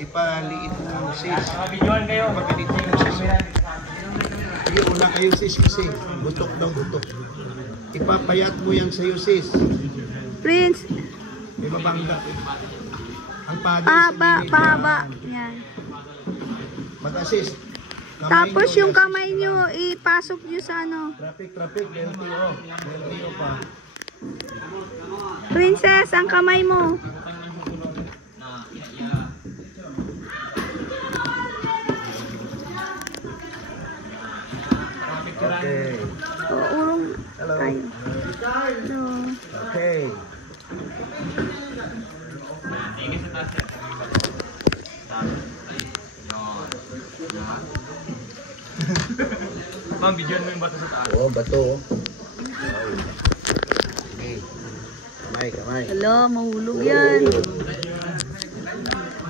Ipaliit mo sis. Videoan kayo. Ipaliit mo sis. Sige, una kayo sis kasi butok daw butok. Ipapayat mo yan sa'yo sis. Prince. May mabangga. Ang padi Pahaba. Yan. Mag-assist. Tapos yung kamay nyo, ipasok nyo sa ano. Traffic. LTO. LTO pa. Princess, ang kamay mo. Okay. Urong Hello. tayo. Hello. Okay. Ma'am, videoan mo yung bato sa taas. Oo, bato. Okay. Kamay. Hello, mahulog yan.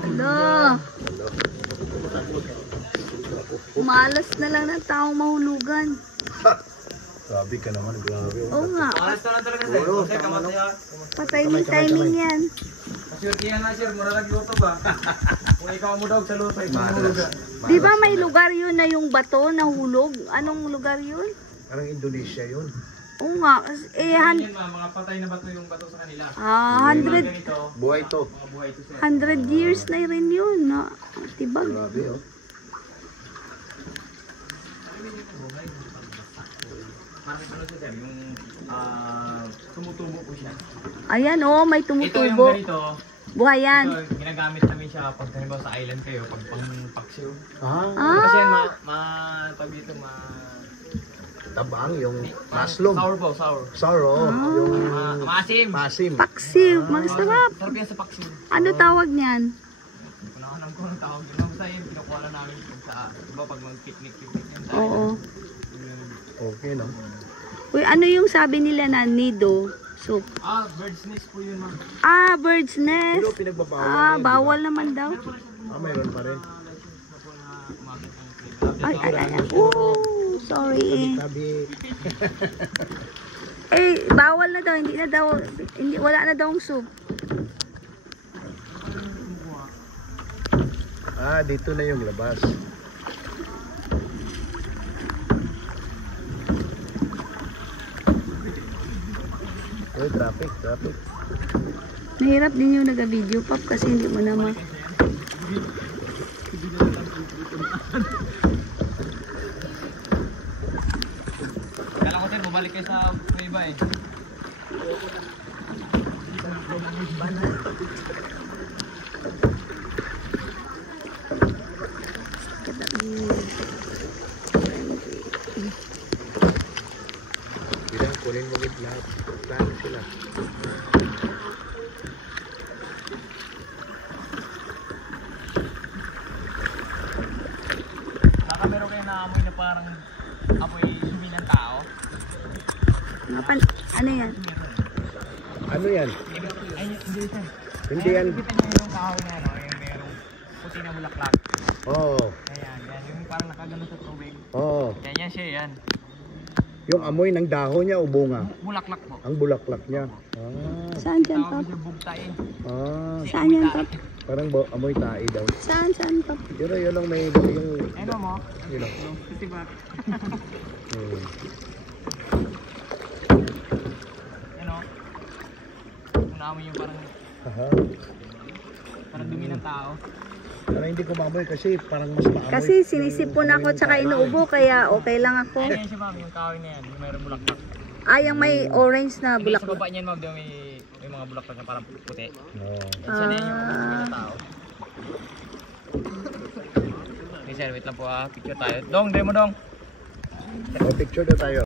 Hello. Malas na lang ng taong mahulugan. Grabe ka naman, grabe. Oo nga. Alas na lang talaga sir. Timing yan. Sir, kaya na sir, mura lang luto ba? Kung ikaw mo daw sa luto, ikaw mo lugar. Di ba may lugar yun na yung bato na hulog? Anong lugar yun? Parang Indonesia yun. Oo nga. Yan ma'am, mga patay na bato yung bato sa kanila. 100 Buhay to. Mga buhay ito sir. 100 years na rin yun. Na, tibag. Grabe oh. Parang ano sir, yung tumutubo po siya. Ayan oh, may Ito yung tumutubo. ganito. Buhay yan. Ito, ginagamit namin siya pag halimbawa sa island kayo, pag pang-paksiw. Kasi yan, tawag dito, Tabang yung maslom. sour po, sour. Sour oh. Yung Maasim. masim. Paksiw. Masarap. Sarap yan sa paksiw. Ano tawag niyan? Hindi ko na alam kung anong tawag yun. Basta yun, pinukuha lang namin sa, diba pag mag-picnic yan sa Oo. Okay no. Uy, ano yung sabi nila na nido soup? Bird's nest po yun ma'am. Bird's nest. Pero pinagbabawal yun, Bawal naman daw. mayroon pa rin. Ay. Sorry. Sabi, Bawal na daw, wala na daw ang soup. dito na yung labas. Traffic. Mahirap din yung nag-video pop kasi hindi mo naman. Kala ko sir, bumalik kayo sa iba eh. Bilang kunin mo gitna. Plano sila. Saka meron kayo naamoy na parang amoy sumi ng tao. Ano yan? Ano yan? Ay, hindi sir. Hindi yan. Nakikita niyo yung kahoy na ano, yung merong puti na bulaklak. Oo. Ayan, yung parang nakagano sa tubig. Oo. Yan siya, yan. Yung amoy ng dahon niya o bunga? Bulaklak po. Ang bulaklak niya. Saan dyan, Tawag Pop? siya bugtain. Saan yan, Pop? Parang amoy tae daw. Saan, Pop? Yun lang may yung... Ano mo? Yun lang. Yung festival. Ano? Unamoy yung parang dumi ng tao. Pero hindi ko maamoy kasi parang mas maamoy. Kasi sinisipon ako tsaka inuubo kaya okay lang ako. Ano yan siya ma'am, yung kahoy na yan, yung mayroong bulaklak. Yung may orange na Hindi, sa bulaklak. baba niyan ma'am, may mga bulaklak na parang puti. Oo. Yan siya na yun yung dumi ng tao. Okay sir, wait lang po picture tayo. Dong, demo dong. Picture daw tayo.